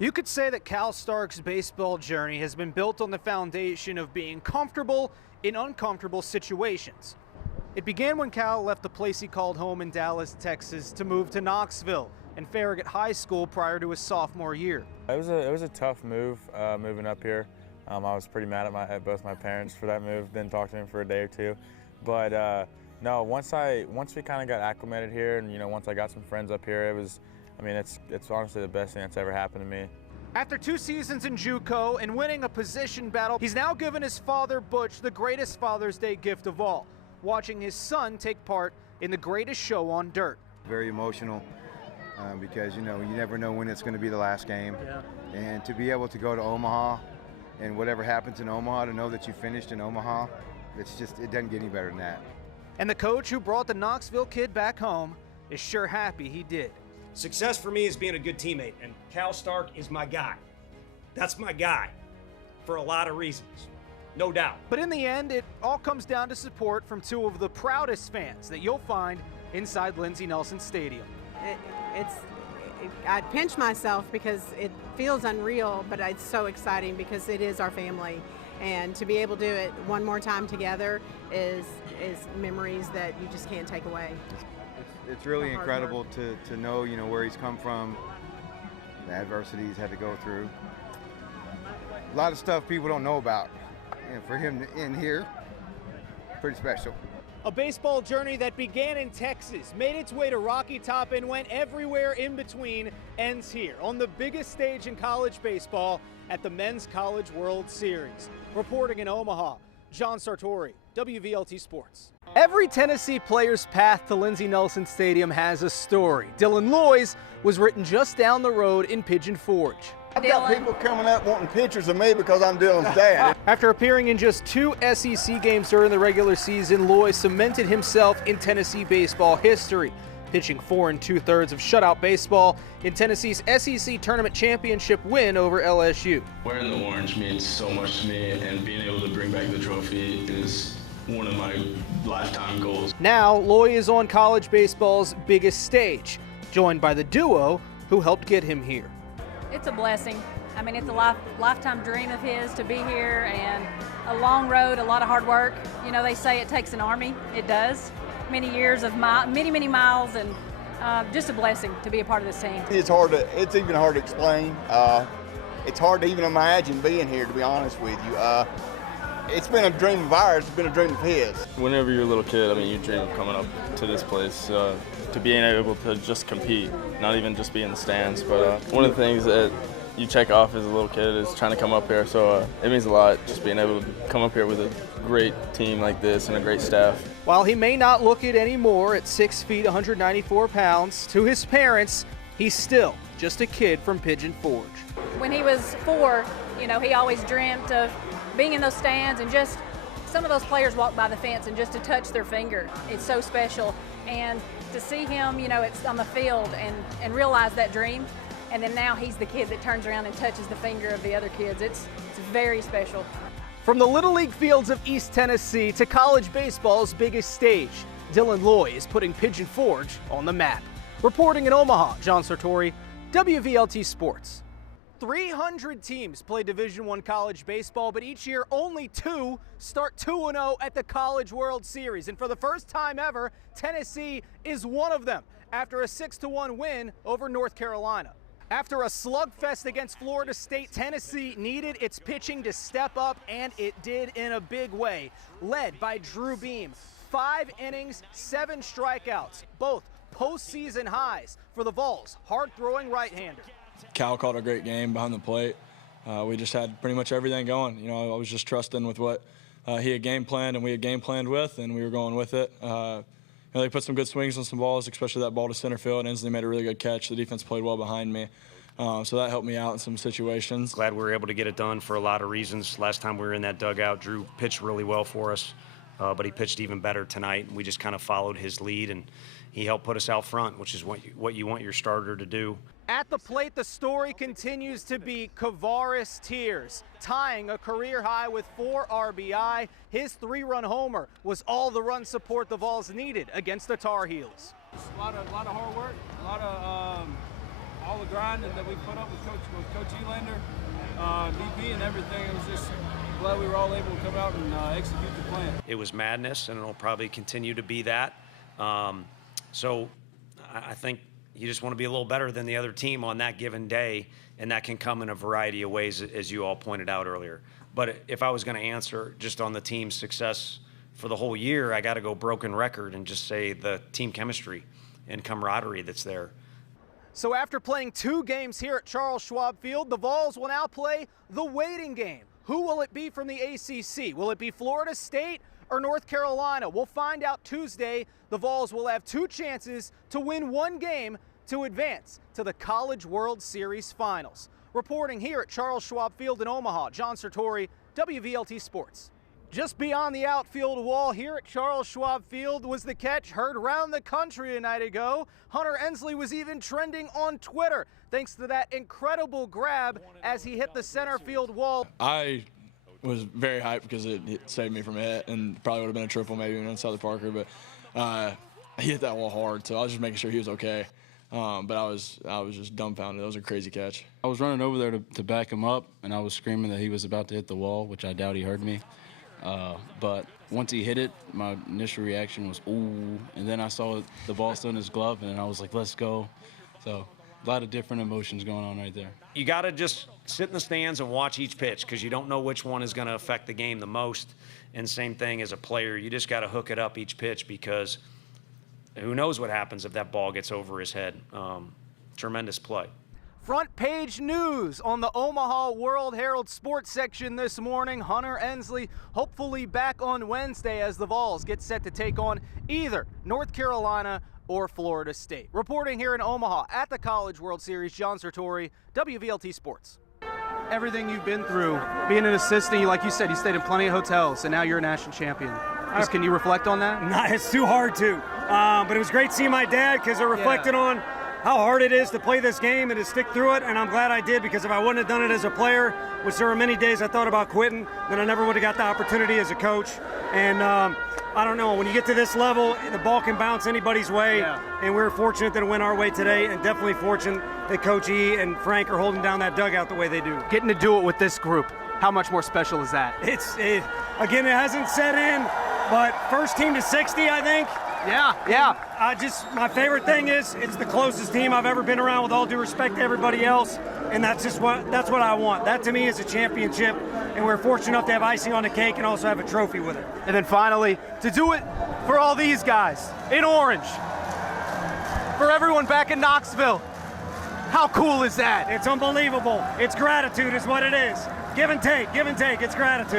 You could say that Cal Stark's baseball journey has been built on the foundation of being comfortable in uncomfortable situations. It began when Cal left the place he called home in Dallas, Texas, to move to Knoxville and Farragut High School prior to his sophomore year. It was a tough move, moving up here. I was pretty mad at both my parents for that move. Didn't talk to them for a day or two, but no. Once we kind of got acclimated here, and once I got some friends up here, it's honestly the best thing that's ever happened to me. After 2 seasons in JUCO and winning a position battle, he's now given his father Butch the greatest Father's Day gift of all, watching his son take part in the greatest show on dirt. Very emotional because you never know when it's going to be the last game. Yeah. And to be able to go to Omaha and whatever happens in Omaha, to know that you finished in Omaha, it doesn't get any better than that. And the coach who brought the Knoxville kid back home is sure happy he did. Success for me is being a good teammate, and Cal Stark is my guy. That's my guy for a lot of reasons, no doubt. But in the end, it all comes down to support from 2 of the proudest fans that you'll find inside Lindsey Nelson Stadium. I pinch myself because it feels unreal, but it's so exciting because it is our family. And to be able to do it one more time together is memories that you just can't take away. It's really incredible to know, where he's come from, the adversity he's had to go through. A lot of stuff people don't know about. And for him to end here, pretty special. A baseball journey that began in Texas, made its way to Rocky Top, and went everywhere in between, ends here on the biggest stage in college baseball at the Men's College World Series. Reporting in Omaha, John Sartori, WVLT Sports. Every Tennessee player's path to Lindsey Nelson Stadium has a story. Dylan Loy's was written just down the road in Pigeon Forge. I've got people coming up wanting pictures of me because I'm Dylan's dad. After appearing in just 2 SEC games during the regular season, Loy cemented himself in Tennessee baseball history, pitching 4 2/3 of shutout baseball in Tennessee's SEC Tournament Championship win over LSU. Wearing the orange means so much to me, and being able to bring back the trophy is one of my lifetime goals. Now, Loy is on college baseball's biggest stage, joined by the duo who helped get him here. It's a blessing. I mean, it's a lifetime dream of his to be here, and a long road, a lot of hard work. They say it takes an army. It does. Many years of many miles, and just a blessing to be a part of this team. It's even hard to explain. It's hard to even imagine being here, to be honest with you. It's been a dream of ours. It's been a dream of his. Whenever you're a little kid, you dream of coming up to this place, to being able to just compete, not even just be in the stands. But one of the things that you check off as a little kid is trying to come up here. So it means a lot just being able to come up here with a great team like this and a great staff. While he may not look it anymore at 6 feet, 194 pounds, to his parents, he's still just a kid from Pigeon Forge. When he was 4, he always dreamt of being in those stands, and just some of those players walk by the fence and just to touch their finger, it's so special. And to see him, it's on the field and realize that dream, and then now he's the kid that turns around and touches the finger of the other kids. It's very special. From the Little League fields of East Tennessee to college baseball's biggest stage, Dylan Loy is putting Pigeon Forge on the map. Reporting in Omaha, John Sartori, WVLT Sports. 300 teams play Division I college baseball, but each year only 2 start 2-0 at the College World Series. And for the first time ever, Tennessee is one of them after a 6-1 win over North Carolina. After a slugfest against Florida State, Tennessee needed its pitching to step up, and it did in a big way. Led by Drew Beam, 5 innings, 7 strikeouts, both postseason highs for the Vols' hard-throwing right-hander. Cal called a great game behind the plate. We just had pretty much everything going. I was just trusting with what he had game planned and we had game planned with, and we were going with it. They put some good swings on some balls, especially that ball to center field. Inslee made a really good catch. The defense played well behind me. So that helped me out in some situations. Glad we were able to get it done for a lot of reasons. Last time we were in that dugout, Drew pitched really well for us, but he pitched even better tonight. We just kind of followed his lead, and he helped put us out front, which is what you want your starter to do. At the plate, the story continues to be Kavaris Tears, tying a career high with 4 RBI. His 3-run homer was all the run support the Vols needed against the Tar Heels. A lot of hard work, a lot of all the grinding that we put up with Coach Elander, VP and everything. It was just glad we were all able to come out and execute the plan. It was madness, and it'll probably continue to be that. So I think you just want to be a little better than the other team on that given day, and that can come in a variety of ways, as you all pointed out earlier. But if I was going to answer just on the team's success for the whole year, I got to go broken record and just say the team chemistry and camaraderie that's there. So after playing 2 games here at Charles Schwab Field, the Vols will now play the waiting game. Who will it be from the ACC? Will it be Florida State or North Carolina? We'll find out Tuesday. The Vols will have 2 chances to win 1 game to advance to the College World Series Finals. Reporting here at Charles Schwab Field in Omaha, John Sartori, WVLT Sports. Just beyond the outfield wall here at Charles Schwab Field was the catch heard around the country a night ago. Hunter Ensley was even trending on Twitter thanks to that incredible grab as he hit the center field wall. I was very hyped because it saved me from a hit and probably would have been a triple maybe on Southern Parker, but he hit that wall hard, so I was just making sure he was okay. But I was just dumbfounded. That was a crazy catch. I was running over there to back him up, and I was screaming that he was about to hit the wall, which I doubt he heard me. But once he hit it, my initial reaction was, ooh, and then I saw the ball still in his glove, and I was like, let's go. So a lot of different emotions going on right there. You got to just sit in the stands and watch each pitch because you don't know which one is going to affect the game the most. And same thing as a player, you just got to hook it up each pitch because who knows what happens if that ball gets over his head. Tremendous play. Front page news on the Omaha World Herald sports section this morning. Hunter Ensley hopefully back on Wednesday as the Vols get set to take on either North Carolina or Florida State. Reporting here in Omaha at the College World Series, John Sartori, WVLT Sports. Everything you've been through, being an assistant, like you said, you stayed in plenty of hotels, and now you're a national champion. Just can you reflect on that? Nah, it's too hard to. But it was great seeing my dad because it reflected on how hard it is to play this game and to stick through it, and I'm glad I did because if I wouldn't have done it as a player, which there were many days I thought about quitting, then I never would have got the opportunity as a coach. And I don't know, when you get to this level, the ball can bounce anybody's way, and we're fortunate that it went our way today, and definitely fortunate that Coach E and Frank are holding down that dugout the way they do. Getting to do it with this group, how much more special is that? Again, it hasn't set in, but first team to 60, I think. Yeah. My favorite thing is it's the closest team I've ever been around, with all due respect to everybody else, and that's what I want. That to me is a championship, and we're fortunate enough to have icing on the cake and also have a trophy with it. And then finally, to do it for all these guys in orange, for everyone back in Knoxville. How cool is that? It's unbelievable. It's gratitude is what it is. Give and take, it's gratitude.